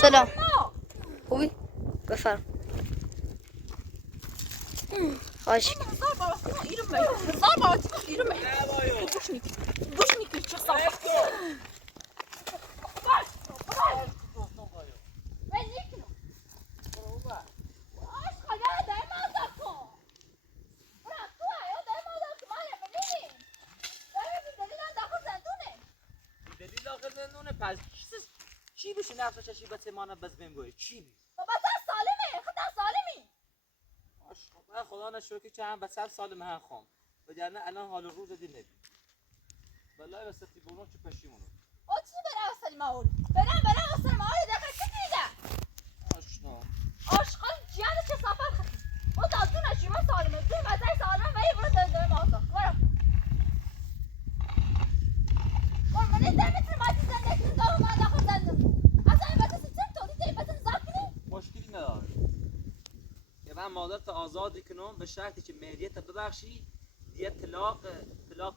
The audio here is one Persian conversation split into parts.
سلام خوبی؟ بفرم خواهش چی بشی نفسش چی بچه مانه بزمین بوی چی بی؟ بابا تا سالمه خدا سالمی خدا نشکر که هم بچه سالم هم خوام وگرنه الان حال روز دی نبی بلای وسطی بونو چه پشیمونو او چی برای اصلی ماول برای اصلی ماول دقیقه چی دیده آشنا آشقال جیان چه سفر خطی او دادون اشیما سالمه دوی مزای سالمه وی برو دنده مازا برو منی دمیتر ماتی زنده کن دارو من داخل زنده اصلا این بچه سیچم تولی دی بچه نزار کنی مشکلی نداره که من مادرت آزادی کنم به شرطی که مهریت ببخشی دیگه طلاق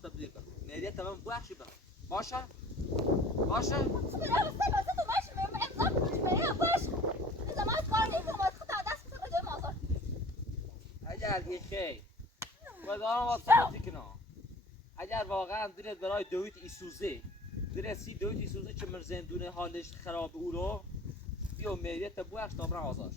تبدیل کن مهریت من ببخشی بخش باشه؟ باشه؟ چی برای اصلی بچه تو باشه امضا کنش مهری باشه این زمان کار نیست اومد خود دست بسه بده مازار اگر ایخی و دارم واسطی کنم اگر واقعا دلت برای دویت ایسوزه درستی دویت ایسوزه که مرزندونه حالش خراب او رو بیا مهریت ببخش تا برم آزادش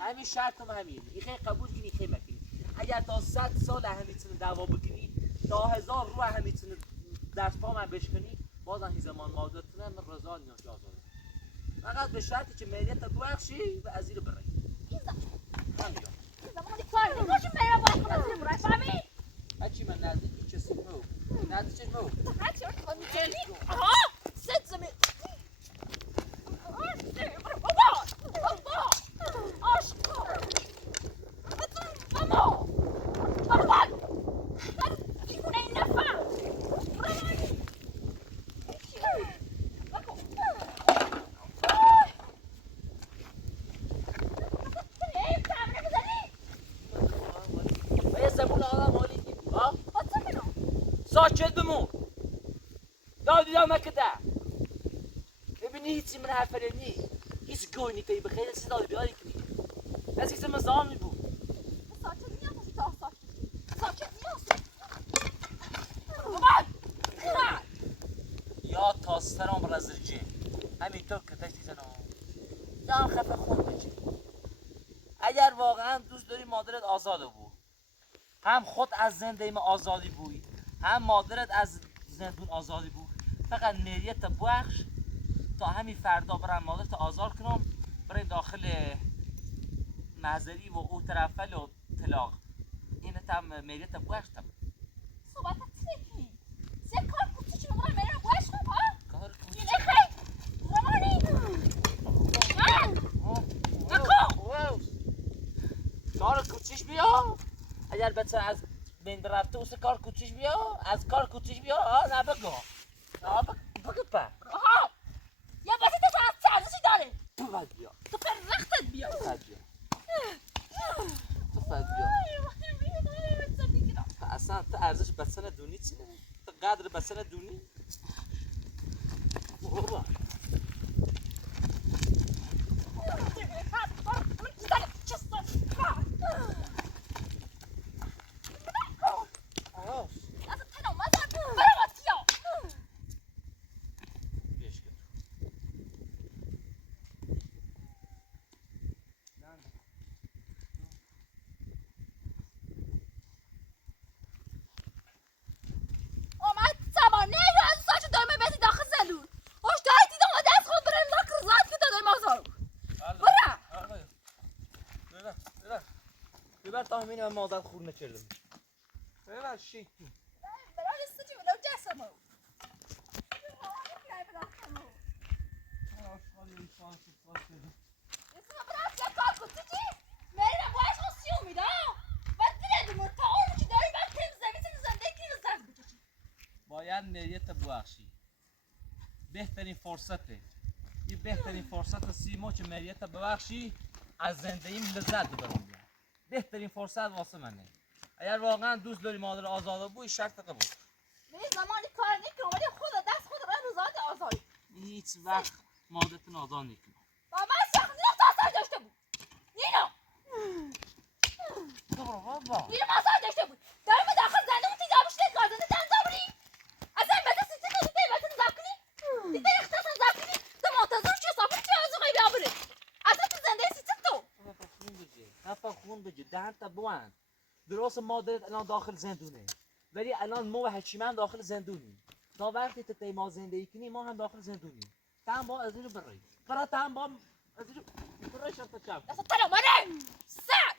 همین شرط هم همین ایخی قبول کنی ایخی مکنی اگر تا 100 سال همیتونه دعوا بکنی تا 1000 رو همیتونه دست پا من بشکنی بازم هی زمان مادرتونه من رضا نیاز آزاده فقط به شرطی که مهریت ببخشی و از این بری هرچی من نزدیکی کسی مو نزدیکش مو ساکت بمون دادی دام نکده ببینی هیچی من حرف نی هیچ گوینی که بخیر چیز دادی بیاری کنی از هیچ مزامی بود یا تا سرم رزرجه همینطور که داشتی زنم جان خفه خود بچه اگر واقعا دوست داری مادرت آزاده بود هم خود از زنده ما آزادی بود هم مادرت از زندون آزادی بود فقط مهریت بخش تا همین فردا برم مادرت آزاد کنم برای داخل محضری و او طرفل و طلاق این هم مهریت بخش تم کار کار کوچیش بیا اگر بچه از بین رفته اوست کار کوچیش بیا از کار کوچیش بیا نه بگو نه بگو پر یا بسی تو از چه ارزشی داره تو باید بیا تو پر رختت بیا تو باید بیا اصلا تو ارزش بسن دونی چی نه تو قدر بسن دونی بابا ببر تا همین من مازد خور نکردم ببر شیطون برای استجی ولو جسمو باید مهریت ببخشی بهترین فرصته این بهترین فرصت سیما که مهریت ببخشی از زندگیم لذت ببرم بهترین فرصت واسه منه اگر واقعا دوست داری مادر آزاده بود شرط قبول. من زمانی کار نکنم ولی خود دست خود را روزات آزادی. هیچ وقت مادرتون آزاد نکنی. با من شخص نیست تاثیر داشته بود. نینو. برو بابا. نینو مسائل داشته بود. دارم داخل زنده بود تیجا بشته کار زنده تن زبری. اصلا بس سیتی تو دیگه بس زبکنی. دیگه اختصاص زبکنی. تو منتظر چه سافر چه از غیبی آبره. اصلا تو زنده سیتی تو. حرفا خون بگی دهن تا بوند. درست مادرت الان داخل زندونه. ولی الان ما و حکیمان داخل زندونیم. تا وقتی تو ما زندگی کنی ما هم داخل زندونیم. تام با از اینو برای. برا تام با از اینو برای شرط چاپ. دست تلو منه. سگ.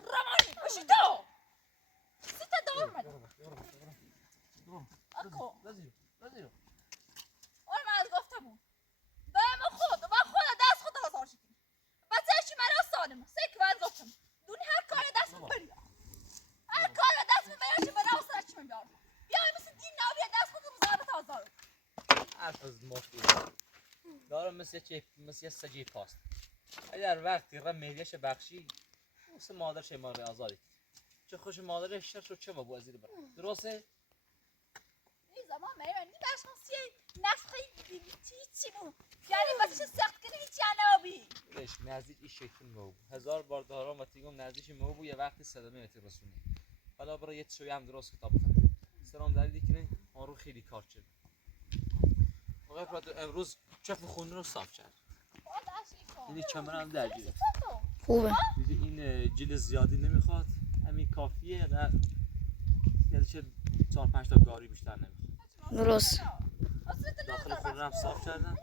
رمانی باشی تو. سیتا دور من. اکو. بزیرو. اون من از گفتمون. من خود دست خود آزار شدیم. بچه‌ش مرا سالم. سیک من گفتم. دونی هر کار دست بری. هر کار دست بری چه برا سرچ من بیار. بیای مثل دین ناوی دست خود مزارت آزار. حرف از مفتی. دارم مثل سجی پاست. اگر وقتی را میلیش بخشی مثل مادرش ما رو آزادی. چه خوش مادرش شد چه با وزیر بر. درسته؟ این زمان من نیمش خاصیه نفخی چی بود. یعنی واسه سخت کنی هیچ نابی. ليش نازل شكل موب هزار بار دارم و تيجون نازل موب یه وقتی صدمه رسونی حالا برای یه شویه هم درست کتاب بخونم سلام دلیلی کنه آن رو خیلی کار کرد آقای پراتو امروز چف خون رو صاف کرد اینی کمر هم درگیره خوبه دیگه این جل زیادی نمیخواد همین کافیه و یه 4-5 تا گاری بیشتر نمیخواد درست داخل خون رو هم صاف کردم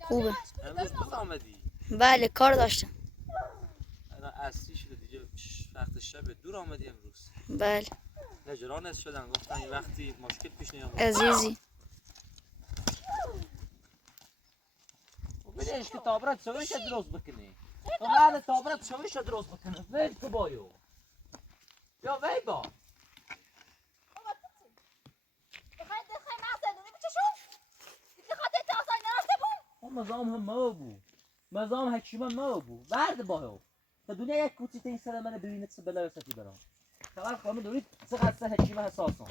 خوبه امروز دور آمدی بله کار داشتم الان عصری شده دیگه وقت شب دور آمدی امروز بله نجرانت شدن گفتن یه وقتی مشکل پیش نیامد عزیزی بدهش که تابرت شویش درست بکنی تو بعد تابرت شویش درست بکنه ویل تو بایو یا وی با مزام هم ما بو مزام حکیمان ما بو بعد باهو تا دنیا یک کوچی تین سر من ببینید چه بلا وسطی برام خبر خانم دورید چقدر حکیمه حساسم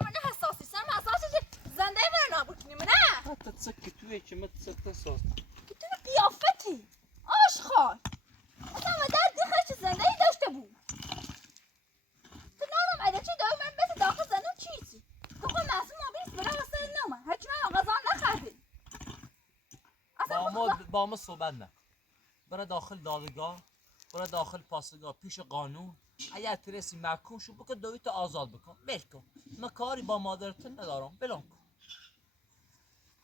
من حساسی سم حساسی زنده من نابود کنیم نه حتی تسکی توی که مت سخت حساس تو قیافتی آشخال اصلا در دیخش زنده ای داشته بود تو نانم اگه چی داری من بس داخل زنده چیزی تو خود معصوم آبیست برای واسه نامن حکیمه آغازان نخردی با ما صحبت نکن برای داخل دادگاه برای داخل پاسگاه پیش قانون اگر ترسی محکوم شو بکن دویت آزاد بکن بل کن من کاری با مادرتون ندارم بلان کن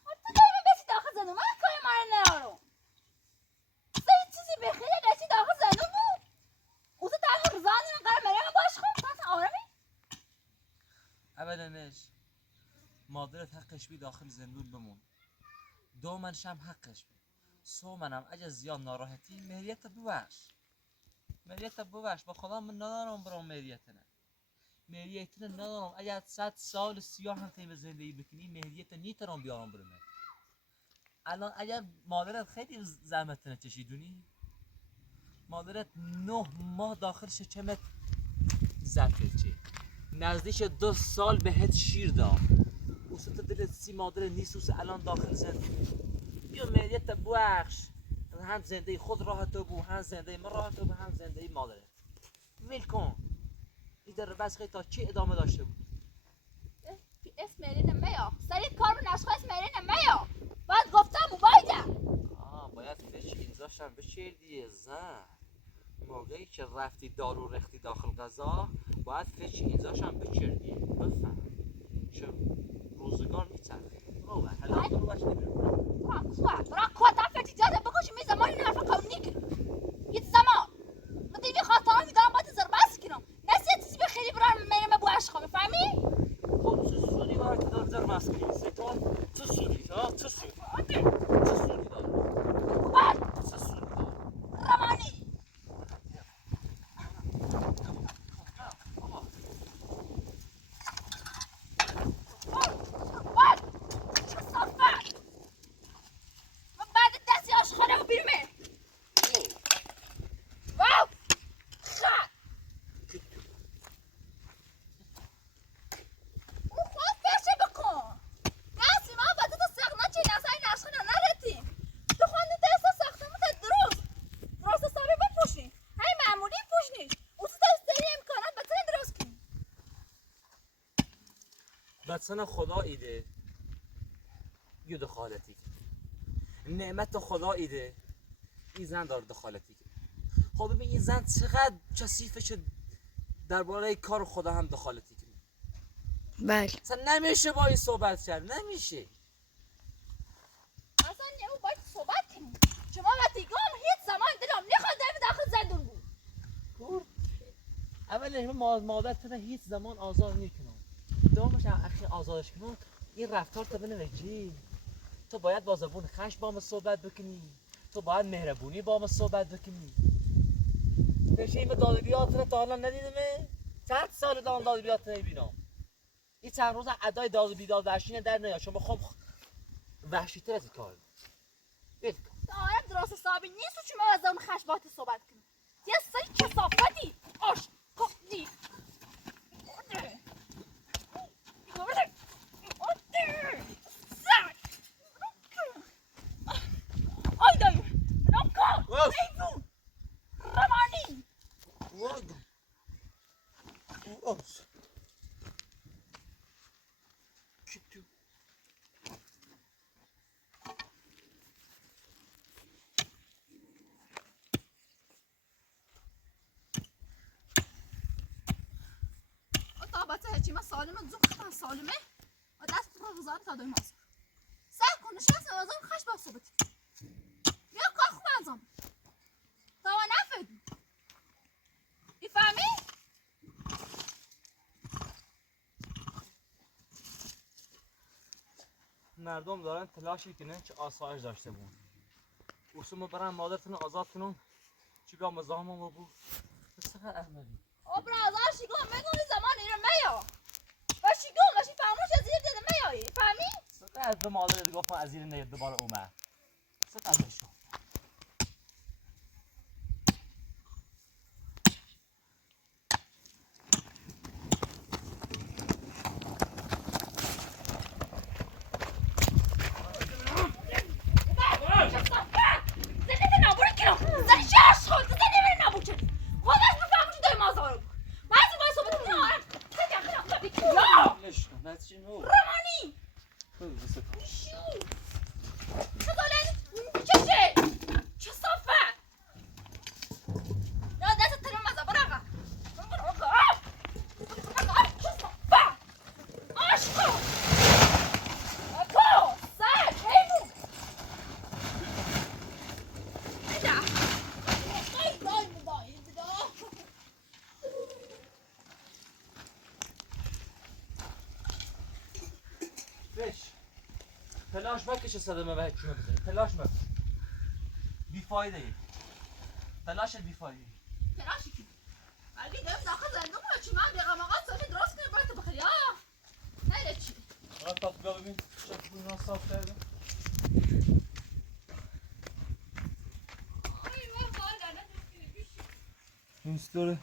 تو داری من بسی داخل زنده من کاری من ندارم سری چیزی بخیره قیچی داخل زنده بود او تو تنها رزانی من قرار مریم باش خون تو اصلا آرمی اولا نش مادرت حقش بی داخل زندون بمون دومنش هم حقش بی سومنم اگه زیاد ناراحتی مهریت ببخش با خدا من ندارم برام مهریت نه مهریت ندارم اگر 100 سال سیاه هم تیم زندگی بکنی مهریت نیترم بیارم برم الان اگر مادرت خیلی زحمت نکشیدونی مادرت 9 ماه داخل شکمت زفت چه نزدیک 2 سال بهت شیر داد اوست دلت سی مادر نیست الان داخل زندگی بیا مهریت ببخش هم زندگی خود راحت بو هم زندگی من راحت بو هم زندگی مادرت ویل کن این در بس خیلی تا چی ادامه داشته بود اسم مرین میا سریع کار رو نشخه اسم مرین میا باید گفتم و بایدم باید فش اینزاشم بچه دیگه زن موقعی که رفتی دارو رختی داخل غذا باید فش اینزاشم بچردی بفهم چه روزگار میچرخی روه حالا تو رو باش نمیرم برا کواتا فتی جاده بکشی می زمانی نرفه قانونی کنم یه زمان من دیمی خواهتان میدارم باید زربست کنم نسی چیزی بخیری برا مریم بو عشقا میفهمی؟ خب چه سونی باید که دار زربست کنی ستون چه سونی ها چه سونی دار خوبت چه سونی دار رمانی خوبت چه صافت من بعد بسن خدا ایده یه دخالتی نعمت خدا ایده این زن داره دخالتی خب ببین این زن چقدر کثیفه درباره کار خدا هم دخالتی کنه بله اصلا نمیشه با این صحبت کرد نمیشه اصلا یهو باید صحبت کنیم شما وقتی گام هیچ زمان دلم نخواد داخل زندون بود اول مادر تو هیچ زمان آزاد نکنم دومش هم اخی آزادش کنم این رفتار تو بنویجی تو باید با زبون خشم با ما صحبت بکنی تو باید مهربونی با ما صحبت بکنی رژیم دادبیات رو تا حالا ندیدمه چند سال دارم دادبیات نمیبینم این چند روز ادای داد و بیداد وحشی در نیاد شما بخوام وحشی تر از این کار دارم درست حسابی نیست و شما از اون خشبات صحبت کنیم یه سری کسافتی آش کفتی آی دایم نمکن ایزون رمانی طابته هیچی ما سالمه زوخ سالمه و دست تو روزانه تا دوی مازر سه کنه شخص از اون خش باید صحبت یا کار خوب انجام تا و نفهمی میفهمی؟ مردم دارن تلاشی کنن که آسایش داشته بون اصلا برن مادرتون آزاد کنن چی بیا مزاحم ما بود بسخه احمدی برازر شیگون میگونی زمان ایره میا و شیگون و شی فهموش از زیر دیده میایی فهمی؟ سخه از به مادر دیگه گفتم از زیر نید دوباره اومد سخه از بشو رمانی شو خدالن چشه کسافت یا دست ترم مزا براغا کسافت عشقا اکو سر حیمون بدا خیلی دایم بدا تلاش مکش صدمه و حکیمه بزنی تلاش مکش بیفایده ای تلاش بیفایده تلاشی که ولی دارم داخل زندون کنم چی من بیغم آقا ساشه درست کنیم باید تو بخیری نه چی آقا تاپگاه ببین چطور اینا صاف کرده این ستوره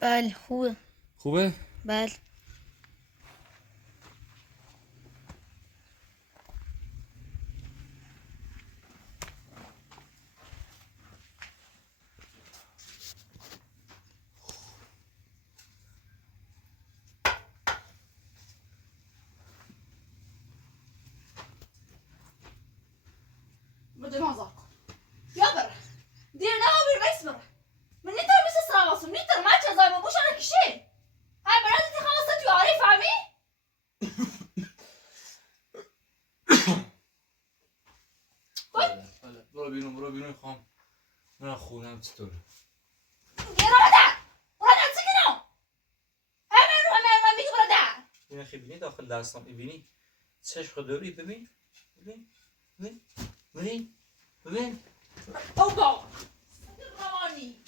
بله خوبه خوبه؟ بله بده مازار کن یا بره دیر نه بیر بیس بره من نیتر میسه سراغاسم نیتر من چه زایمه بوشانه کشه های برای دیتی خواسته توی آری فهمی؟ بله برو بیرون خواهم من خونم چطوره گیرا بده برا در چی کنم همه میگه برا در این اخی بینی داخل دستم ببینی چشم دوری ببین او با روانی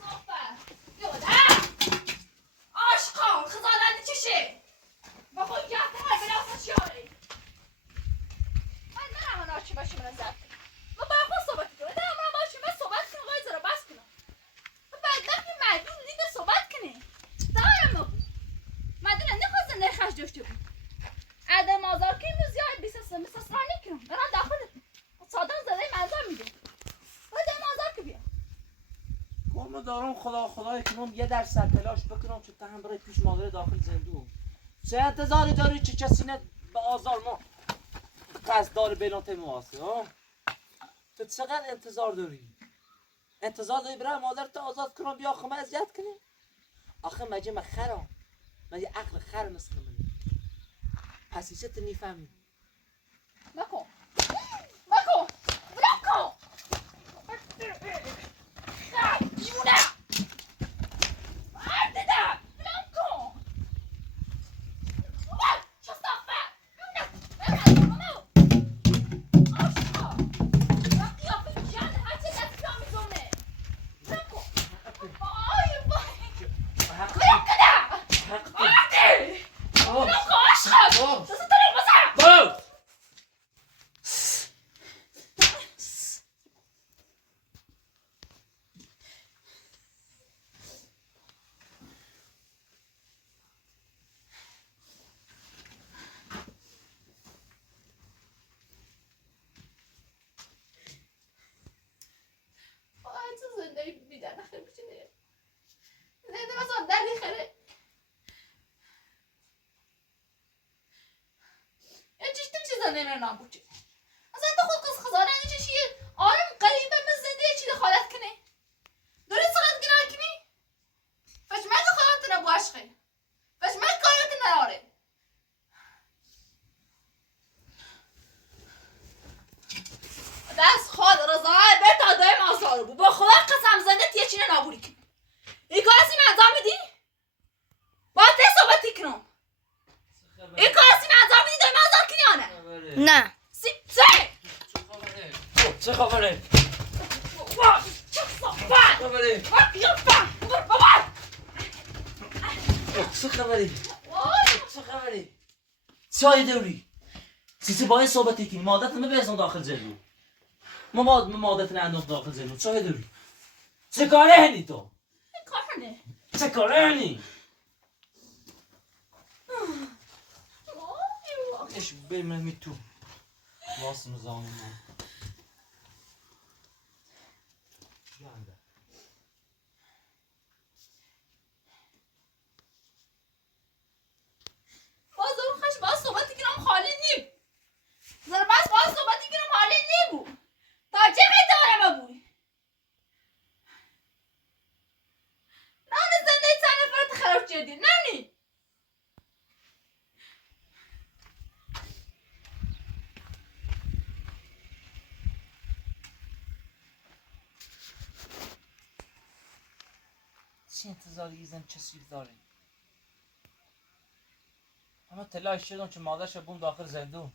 صافه یا بده عشقا خزالنده چشه با خود گفته های بلاسه شیاری من همون آچی باشی من زد ما با خود صحبت کنم ده همون باشی من صحبت کنم غای زرا بس کنم من باید نفی مردون لیده صحبت کنه دارم ما بود مردون نخواست نخش داشته بود عدم مازار که میوزی های بیسسرانی کنم برام داخل صادم زده منظر میده باید مازار که بیام ما دارم خدای کنم 1% تلاش بکنم چه هم برای پیش مادر داخل زندون چه انتظاری داری که کسی نه به آزار ما قصدار بینات ماست ها؟ تو چقدر انتظار داری؟ انتظار داری برای مادر تو آزاد کنم بیا خمه اذیت کنی؟ آخه مگه من خرم؟ مگه عقل خر مثل من؟ حسیسه تو نیفهمی؟ نکن نکن نکن دیونه مردده نکن شستافه آشقا یا قیافه جن هرچه دست جا میزونه نکن وای وای کلم کده مرده نکن آشقا دست تلو بزن زندگی بیدن نخیر بچینه زنده مثلا دردی خیره یه چیش تو چیزا نمیر نابود چید اصلا تو خود کس خزانه این چیشی آرم قریبه من زنده چی دخالت کنه دوری سقط گناه کنی فشمک خواهد نبو عشقه فشمک کارت نراره دست خود رضای به تا دایم آزار بود با خدا قسم زنده تیه چینه نابودی کنی این کار هستی من انجام بدی؟ با ته صحبتی کنم این کار هستی من انجام بدی دایم آزار کنی یا نه؟ نه سه چه خبره؟ چه صحبت با قیافه بابا چه خبری؟ چه خبری؟ چای دوری؟ سیسی باید صحبتی کنی مادت ما بیزن داخل زلو ما مادت انداخت داخل زلو چای دوری؟ چه کاره هنی تو؟ کار هنه چه کاره هنی؟ ايش بين ميتو واصل نظام شو عندك باز اون خش باز صحبتی کنم خالی نیم زر باز صحبتی کنم خالی نیبو تا چه میتاره ببوی نانی زنده چند نفرت خراب کردی نانی چه انتظاری زن چه سیب داری؟ اما تلاش شدم که مادرش بوم داخل زندون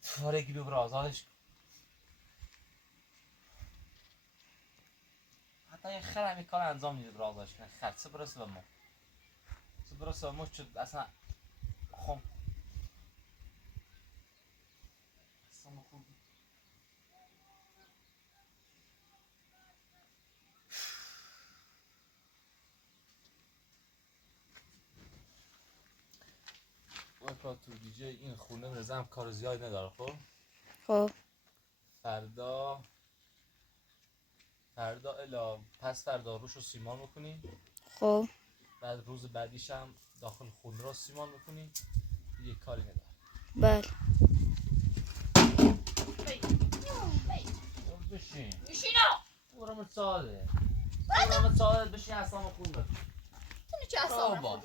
فارگی ببر آزادش حتی یه خر همی کار انجام میده بر آزادش کنه خر چه برسه به ما چه برسه به ما چه اصلا خم اصلا خوب وقتا تو دیجه این خونه نظام کار زیاد نداره خب خب فردا الا پس فردا روش رو سیمان میکنی خب بعد روز بعدیش هم داخل خونه رو سیمان میکنی دیگه کاری نداره بله بشین میشینا برام ساده بشین اصلا خون بکن تو چه اصلا بابا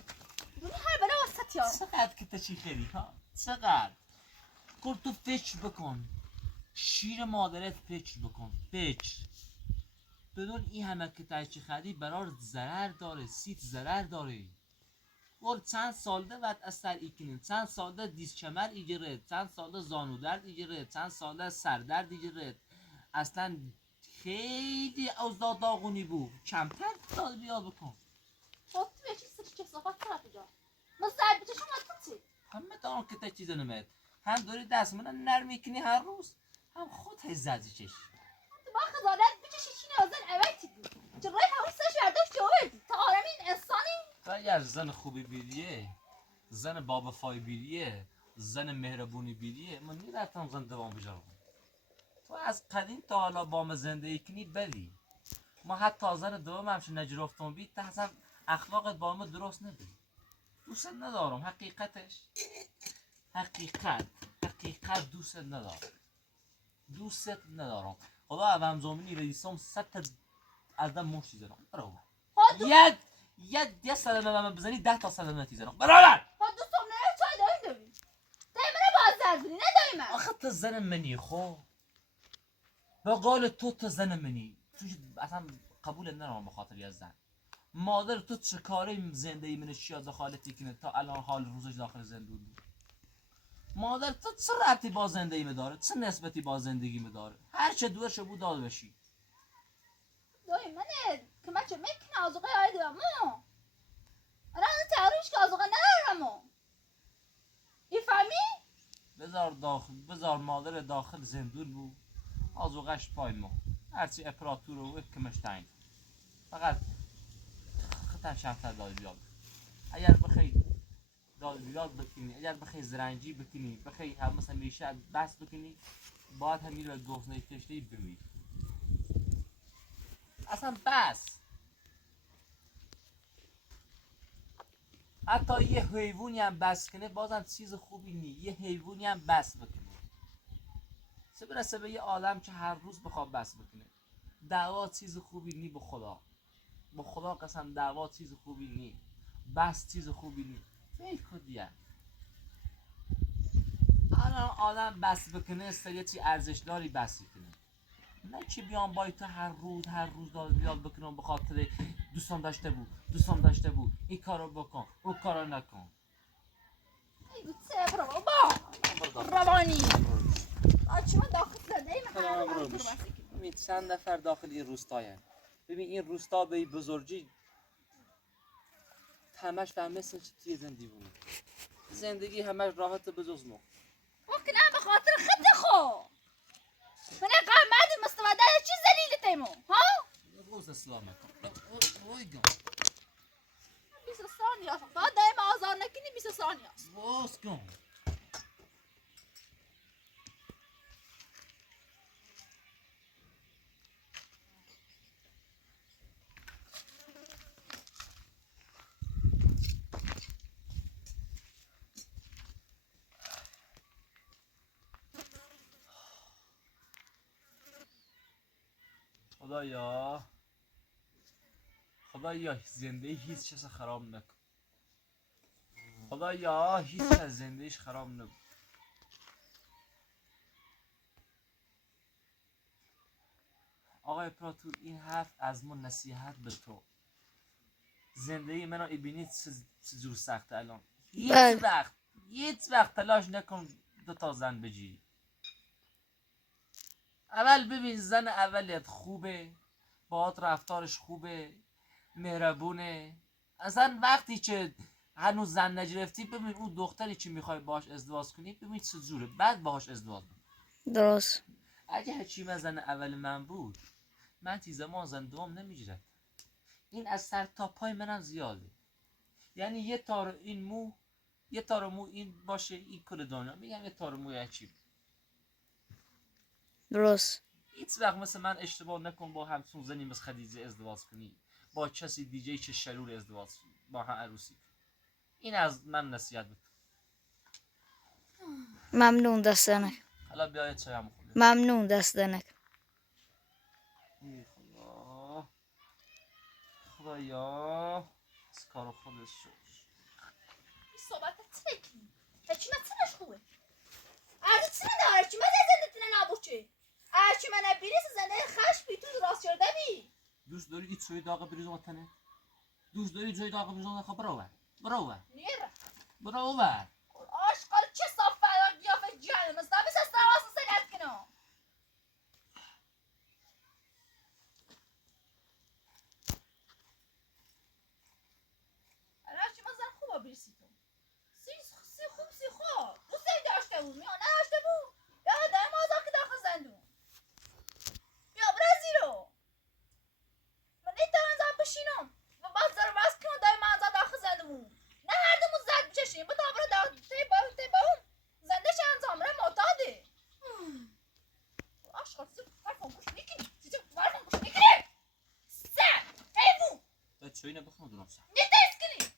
دونی هر بلا وسط یا چقدر که تشی خیلی ها چقدر کل تو فکر بکن شیر مادرت فکر بکن فکر بدون این همه که تشی خری برار ضرر داره سیت ضرر داره ور چند سالده وقت از سر ایکنین چند سالده دیز کمر ایگره چند سالده زانو درد ایگره چند سالده سردرد ایگره اصلا خیلی اوضاع داغونی بود کمتر داد بیاد بکن خود تو یه چیز چه صحبت کرد جا ما زرد بچشم تو چی همه دارم که تا چیز نمید هم داری دست من نرم میکنی هر روز هم خود هی زدی چش تو با خزانت بچشی چی نازن اویتی چه روی حوصش برداشت جوید تا آرمی این انسانی تو اگر زن خوبی بیریه زن بابا فای بیریه زن مهربونی بیریه من میرفتم زن دوام بجارم تو از قدیم تا حالا با ما زندگی کنی بلی ما حتی زن دوام همشه نجرفتون بید تا اصلا اخلاقت با ما درست نبید دوست ندارم حقیقت دوست ندارم خدا عوام زامنی رئیسم 100 از مشتی زنم برابر یه سلامه من بزنی 10 تا سلامه زنم برابر دوستم نه چای داریم دایما باز زدی نه دایما آخه تو زن منی خو با قول تو زن منی تو اصلا قبول ندارم به خاطر یه زن مادر تو چه کاری زندگی من چیا دخالتی کنه تا الان حال روزش داخل زندون بود مادر تو چه ربطی با زندگی می داره چه نسبتی با زندگی می داره هر چه دورش بود داد بشی دایما نه که من چه میکنه آزوقه هایدی و مو انا تعریفش که آزوقه ندارم ای فهمی؟ بذار مادر داخل زندون بود آزوغش پای ما هرچی اپراتور و کمش تعیین فقط خطر شمتر داد بیاد اگر بخوای داد بیاد بکنی اگر بخوای زرنجی بکنی بخوای هم مثلا میشه بس بکنی باید هم میره گفنه کشتی بمیر اصلا بس حتی یه حیوانی هم بس کنه بازم چیز خوبی نی یه حیوانی هم بس بکنه چه برسه به یه عالم که هر روز بخواد بس بکنه دعوا چیز خوبی نی به خدا قسم دعوا چیز خوبی نی بس چیز خوبی نی فکر کن دیگه الان آدم بس بکنه سریع چی ارزشداری بس کنه نه که بیان بای تو هر روز داد بیاد بکنم به خاطر دوستان داشته بود این کارو بکن اون کارو نکن ای چه برو با روانی آچه من داخل زده ببین چند نفر داخل این روستاین ببین این روستا به این بزرگی همش فهمیستن چه توی زندگی بود زندگی همش راحت بجز ما ممکن هم به خاطر خط خو من قامدی مستوده چی زلیل تیمو ها؟ روز اسلامه رویگم 20 ثانیه است تا دایم آزار نکنی 20 ثانیه است باز کن خدایا زندگی هیچ چیز خراب نکن خدایا هیچ از زندگیش خراب نکن آقای پراتور این حرف از ما نصیحت به تو زندگی منو ایبینید چه جور سخته الان هیچ وقت تلاش نکن 2 تا زن بجیری اول ببین زن اولیت خوبه باهات رفتارش خوبه مهربونه اصلا وقتی که هنوز زن نگرفتی ببین اون دختری که میخوای باهاش ازدواج کنی ببین چه جوره بعد باهاش ازدواج کن درست اگه هچی زن اول من بود من تی زمان زن دوم نمیگیرد این از سر تا پای منم زیاده یعنی یه تار مو این باشه این کل دنیا میگم یه تار مو هچی درست هیچ وقت مثل من اشتباه نکن با همسون زنی مثل خدیجه ازدواج کنی با کسی دیگه چه شرور ازدواج با هم عروسی این از من نصیحت بود ممنون دستنک حالا بیاید چه هم خونه ممنون دستنک خدایا از کار خودش شد این صحبت تکنی هرچی من سرش خوبه ارزی چی نداره هرچی من زنده تنه نبوچه هرچی من بیریس زنده خش بی تو راست شده بی دوست داری ایت سوی داغ بریزم وطنه دوست داری جای داغ بریزم خب برو نیره آشقال چه صاف فرار قیافه جهنم است دامیس از تواس سنت کنم هرچی من زن خوبه بیریسی تو سی خوب دوست داشته بود میان نداشته بود یا دایم آزار که داخل زندون یا برزی رو من نیتوان زن بشینم و باز در باز کنم دایم آزار داخل زندون نه هر دومون زد بچشیم با دابره داخل تی با اون زندش انجام را معتاده آشقال سی فرفون گوش نیکنی سه حیوون باید چوی نبخونم دونم سه نیت اسکلی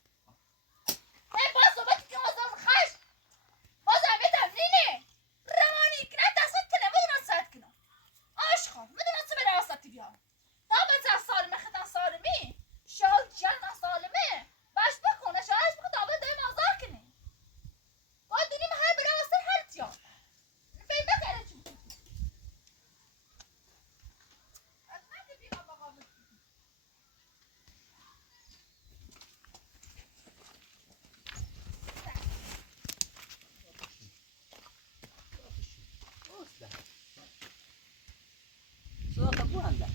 بلنده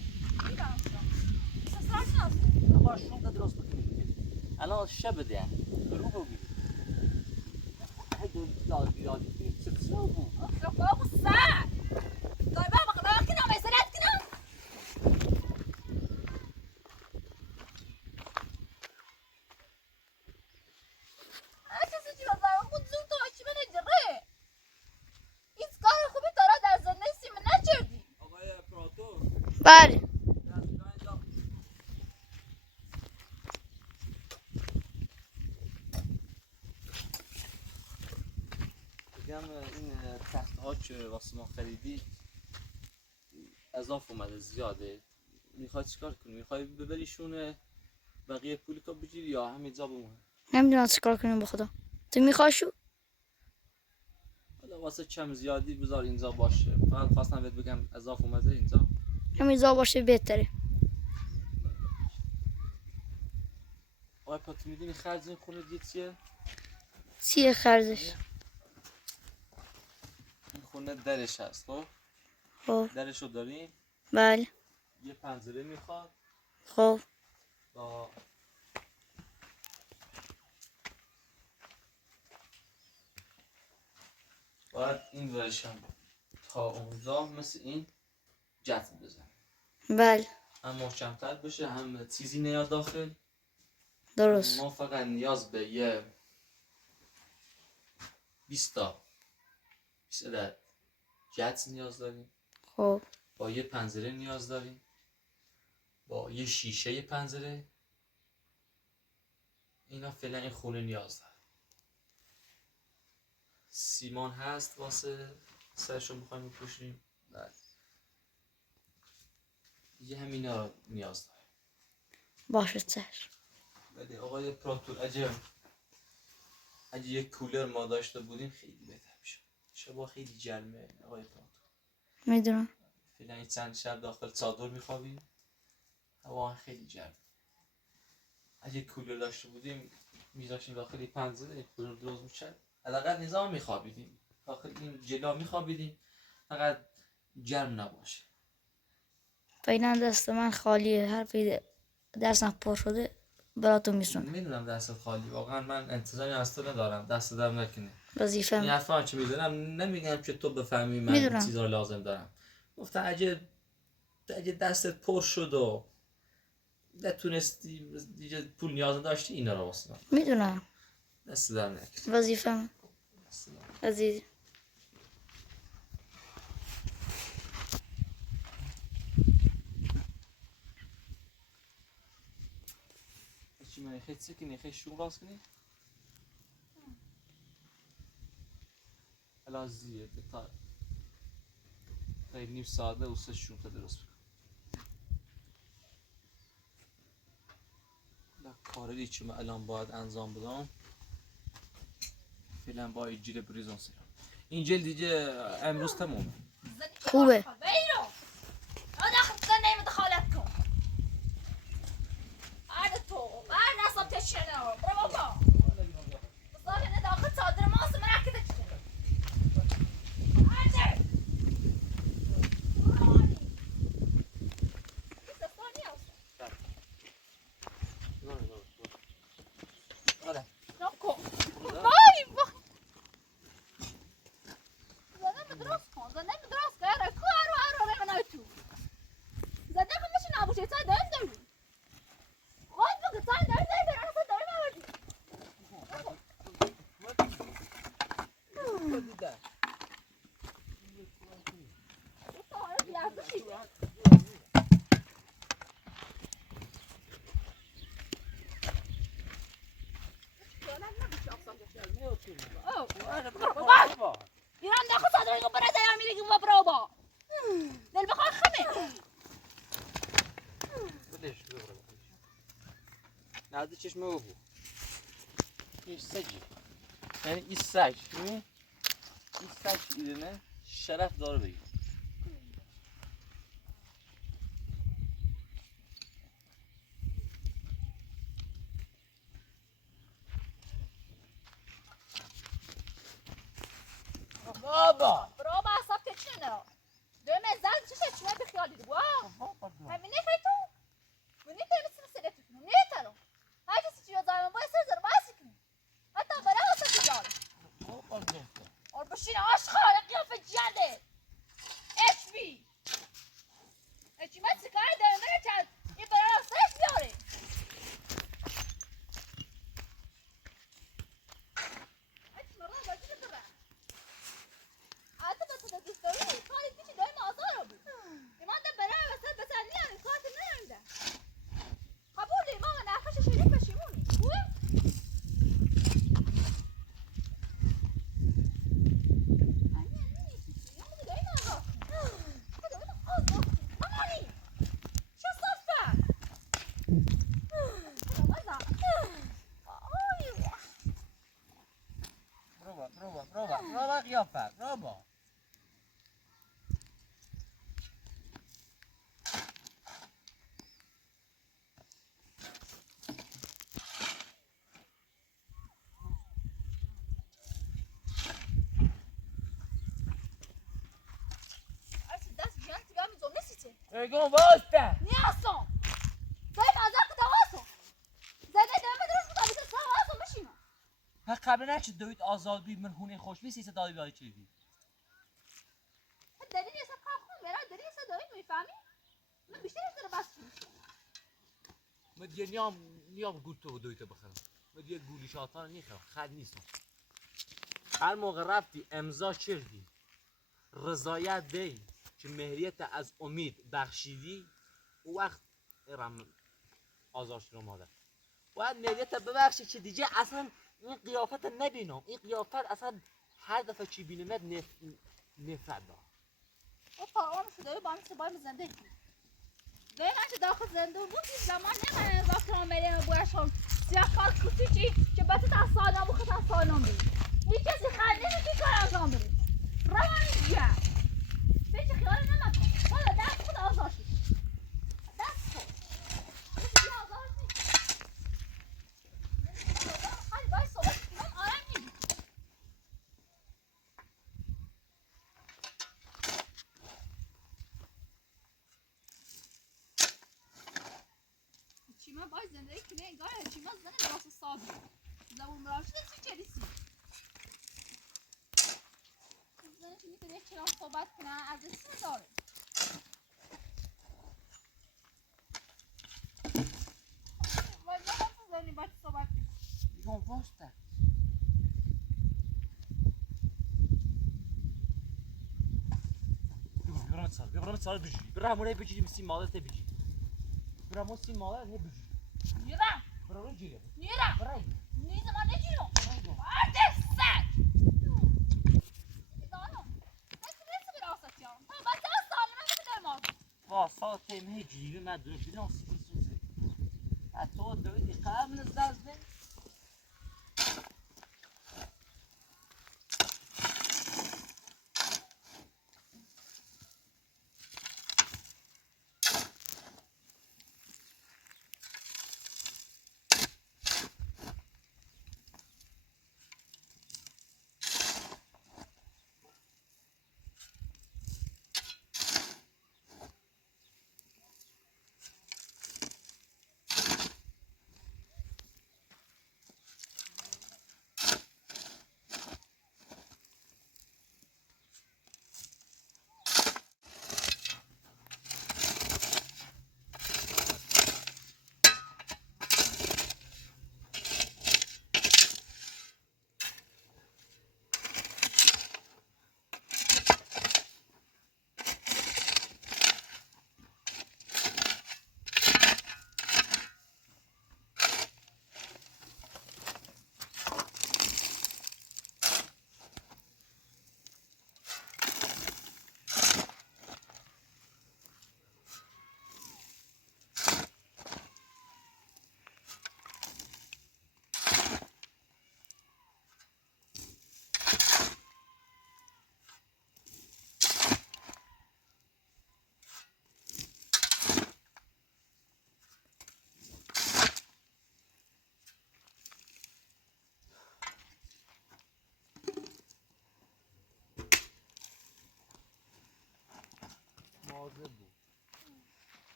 میدونم سسرات نیست با شونده درست بکنید الان شب ده رو بگید هیدو یادی چه بسیار بود اخلاق بابا سر دای بابا بابا کنم مسئلت کنم چه چیزی بازم خود زود تو هاشی من اجره این کار خوبی دارا در زنده سیم نچردی آقای پراتور بله بگم این تخت ها که واسه ما خریدی اضاف اومده زیاده میخوای چیکار کنی؟ میخوای ببریشون بقیه پولی که بگیری یا همینجا بمونه؟ نمیدونم چیکار کنیم به خدا. تو میخواشو؟ حالا واسه کم زیادی بذار اینجا باشه فقط خواستم بهت بگم اضاف اومده اینجا همینجا باشه بهتره. آقای پاتی میدونی خرج این خونه دیگه چیه؟ چیه خرجش؟ این خونه درش هست خب؟ خب درشو داریم بله. یه پنجره میخواد خب با باید این ورش هم تا اونجا مثل این جت بزن بله هم محکمتر بشه هم چیزی نیاد داخل درست. ما فقط نیاز به یه 20 عدد جت نیاز داریم خب با یه پنجره نیاز داریم با یه شیشه پنجره اینا فعلا این خونه نیاز داره سیمان هست واسه سرشو میخوایم بپوشیم بله یه همینا نیاز داره باشه چشم. ولی آقای پراتور اگه یک کولر ما داشته بودیم خیلی بهتر میشد شبا خیلی گرمه آقای پراتور میدونم. فعلا چند شب داخل چادر میخوابیم هوا خیلی گرم اگه کولر داشته بودیم میذاشیم داخل پنجره کولر درست میشد حداقل نظام میخوابیدیم داخل این جلا میخوابیدیم فقط گرم نباشه فعلا دست من خالیه. هر وقت دستم پر شده براتون میسونم. میدونم دستت خالی واقعا من انتظاری از تو ندارم دست درم نکنه وظیفه این من. حرفا چه میدونم نمیگم که تو بفهمی من میدونم. چیزا رو لازم دارم گفتم اگه دستت پر شد و نتونستی دیگه پول نیاز داشتی اینا رو واسه من میدونم. دست در نکن وظیفه من. دست در نکن. عزیز. چی من خیلی سکنی خیلی شون راست کنی الازیه تا خیلی نیم ساده و سه شون تا درست بکن کاری که من الان باید انجام بدم فعلا با این جیل بریزون سرم این جیل دیگه امروز تمومه خوبه. بیرو انا اخذ زني مدخلاتكم هذا تو بعد نصب تشينو برافو صار هنا داخل صادر ما اصلا راح كذا هذا نكو ماي زدم درست کن زدم درست کن یاره کارو به من تو زدم همش نباشه تا دارم دارم خود بگو تا دارم برای اصلا دارم ایران داخل صادر اینو برای زیاد میری که برابا دل بخواه خمه نزد چشمه او بود این سجی یعنی این سج این سج ایدنه شرف داره بگیر برابا برابا حساب تچنه دوی مزل چه تچنه بخیالی دو خفر رابا Arsi dest bijan tiga mi zomne sice. اگون واسطه Niyason. Dayı mazar kıta vason. Zede deme duruş kıta bize sağ vason bişino. ها قبل نه چه دوید آزاد بی من هونه خوش بی سیسه دادی بیایی چی بی Dedi neyse kalkın vera dedi neyse dayı mi fahmi? من بیشتر از داره بس میشه. من دیگه نیام گول تو دوید بخرم من دیگه گولی شاطان نیخرم خد نیستم هر موقع رفتی امضا کردی رضایت دی که مهریت از امید بخشیدی او وقت ارم آزارش رو مادر باید مهریت ببخشی که دیگه اصلا این قیافت نبینم این قیافت اصلا هر دفعه چی بینمت نفرت دار او پاهم شده با هم سبای زنده کی. دایی من که داخل زنده بود این زمان نمانه وقتی بریم بویشم سیاه کار کتیچی که بطه تا سالم بخواه تا سالم بید هیچ کسی خیلی نمی که کار انجام برید روانی جمع هیچ خیال نمکن حالا دست خود آزار شد دست خود کسی بیا آزار نیست خیلی باید صحبت کنم آرام نمید چیما باید زندگی کنه انگار چیما زن راست صابی زبون مراشد چی چریسی زنی که میتونه یک کلام صحبت کنه از اسم داره باید نمید زنی باید صحبت کنه اگون واسطه برام سال بجی برام اون بجی میسی مالت بجی برام اون سی مالت بجی نیرم برام جیره نیرم برای نیزم من نجیرم مرد سگ دارم نسی نسی بر آسد جام تا بچه از سالمه که در مارد واسه تیمه جیره من دونش بیدم سیزه حتی دویدی قبل از دزده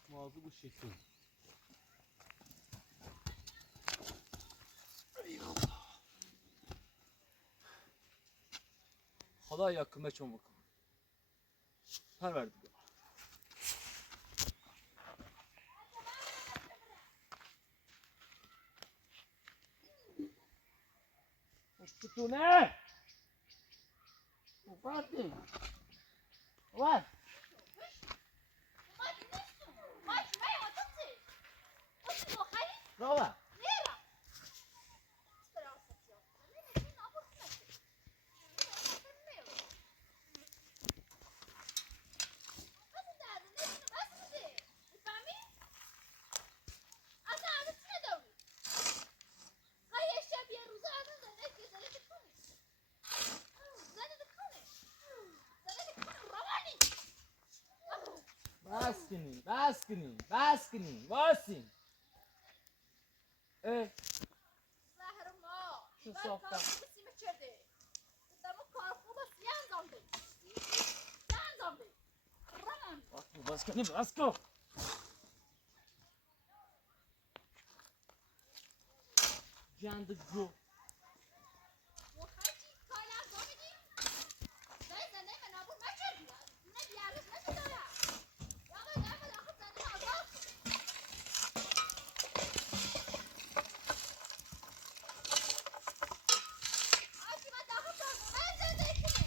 مواظب بود شکل خدا یا کمکم بکن پروردگار اشتونه وفاتی وفات روح بس کنین واسین زهر ما شو بعد صافه. کار خوب سیمه چرده دمو کار خوب سی انجام ده سی انجام ده رمم بس کنین بس کن جند گو و خیلی کار انجام میدی نه زنده من نبود مچردی نه بیارش نمیداره یا من دارم آخر زنده آزاد آجی من داخل دارم من زنده کنه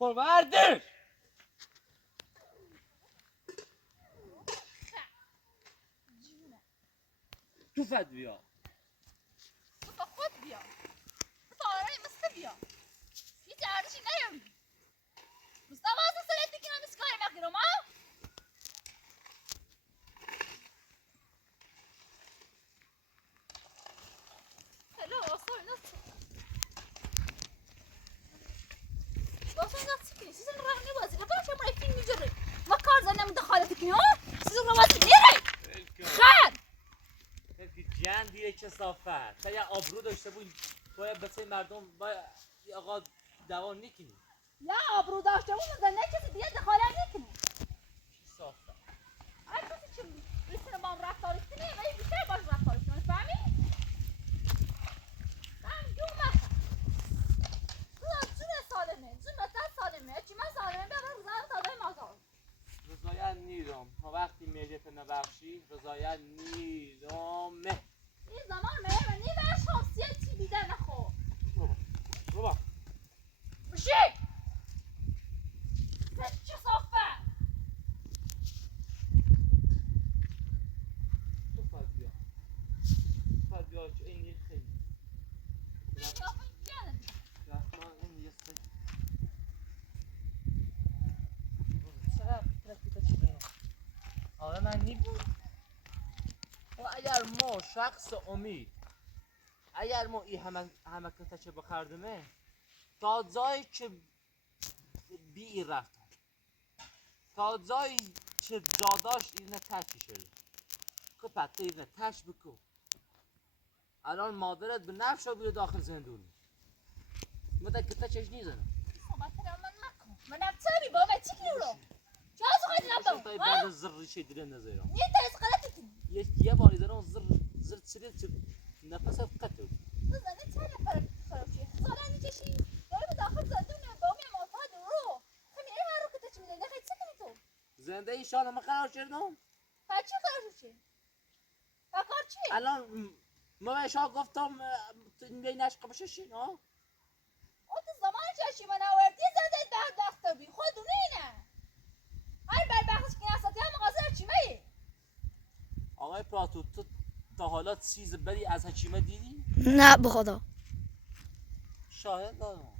وردش تو فد بیا تو تا خود بیا تو تا آرای مثل بیا هیچ ارزشی نیاری مصطفی از سرت دیگه نمیز کاری مگیرم ها هلو آسای نست آسای نست کنی سیزن رو نبازی نباید شما رای فیلم میجره ما کار زنم دخالت کنی ها سیزن رو بازی میره خیر که جندیه چه صافه تا یه آبرو داشته بود باید بسه مردم باید آقا دوان نکنی یا آبرو داشته بود زنده کسی دیگه دخالت نکنه چی صافه هر کسی چه میتونه با هم رفتارش کنه ولی بیشتر باش رفتارش کنه فهمی؟ من جون بخم جون سالمه جون مدت سالمه چی من سالمه بیا برو زن دادای مازار رضایت نیرم تا وقتی میجت نبخشی رضایت نیرمه این زمان مهر و نیمه شخصیتی بیده نخور بابا بشی چه صافه تو فد بیا چه اینی خیلی صافه یعنی رحمان این یه سه چرا ترکیتا چی دارم آره من نیبود و اگر ما شخص امید اگر ما این همه کتچه بخردمه تا جایی که بی رفتم تا جایی که جاداش اینه تشی شده که پته اینه تش بکو الان مادرت به نفش رو بیو داخل زندونی مدن کتچش نیزنه صحبت رو من نکن منم چه با من چی کنم چه از خواهی نبدم تا بعد زر ریشه دیره نزیرم یه تا از غلطی کنی یه باری دارم زر چلی نفس قطع زنده چه نفر خرابشی ساله نیچشی داره به داخل زندونه با می معتاد رو همین این هر رو که تچ میده نخواهی چه کنی تو زنده ای شانم قرار کردم پر چی قرار شدی؟ پر کار چی؟ الان ما بهش گفتم این نشق بششین ها اون تو زمان چشی من آوردی زنده در دست بی خودونه اینه هر بدبختش که نساتی هم مقاصر چی میه؟ آقای پراتو تو تا حالا چیز بدی از حکیمه دیدی؟ نه به خدا شاهد دارم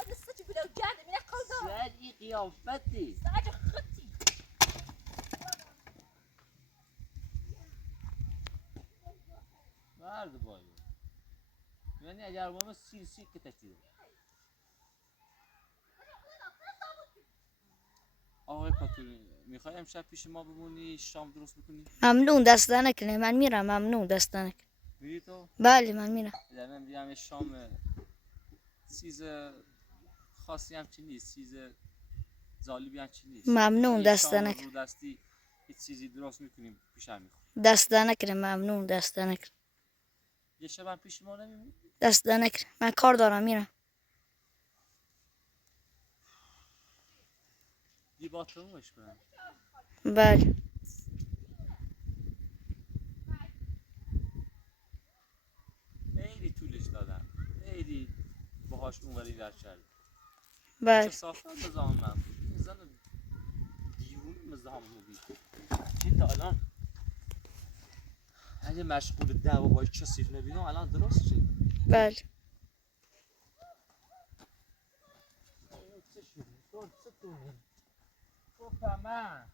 آده سچی بلو گرده مینه کلدا سر این قیافتی ساعت خطی مرد بایی یعنی اگر با ما سی که تکیده آقای پراتو میخوای امشب پیش ما بمونی شام درست بکنی؟ ممنون دست نکنه من میرم ممنون دست نکنه میری تو؟ بله من میرم اگر من بیام یه شام چیز خاصی هم چی نیست چیز جالبی هم چی نیست ممنون یه دست شام نکنه رو دستی یه چیزی درست میکنیم پیشم میخوریم دست نکنه ممنون دست نکنه یه شب هم پیش ما نمیمونی؟ دست نکنه من کار دارم میرم دیباتموش کنم بله دادن خیلی باهاش اونوری در کرد چه بله صافت بزنم زن دیوون مزدهم بودی چی تا الان اگه مشغول دعوا با کسی نبینم الان درست شد بله چه شد؟ چطوره؟ گفتم من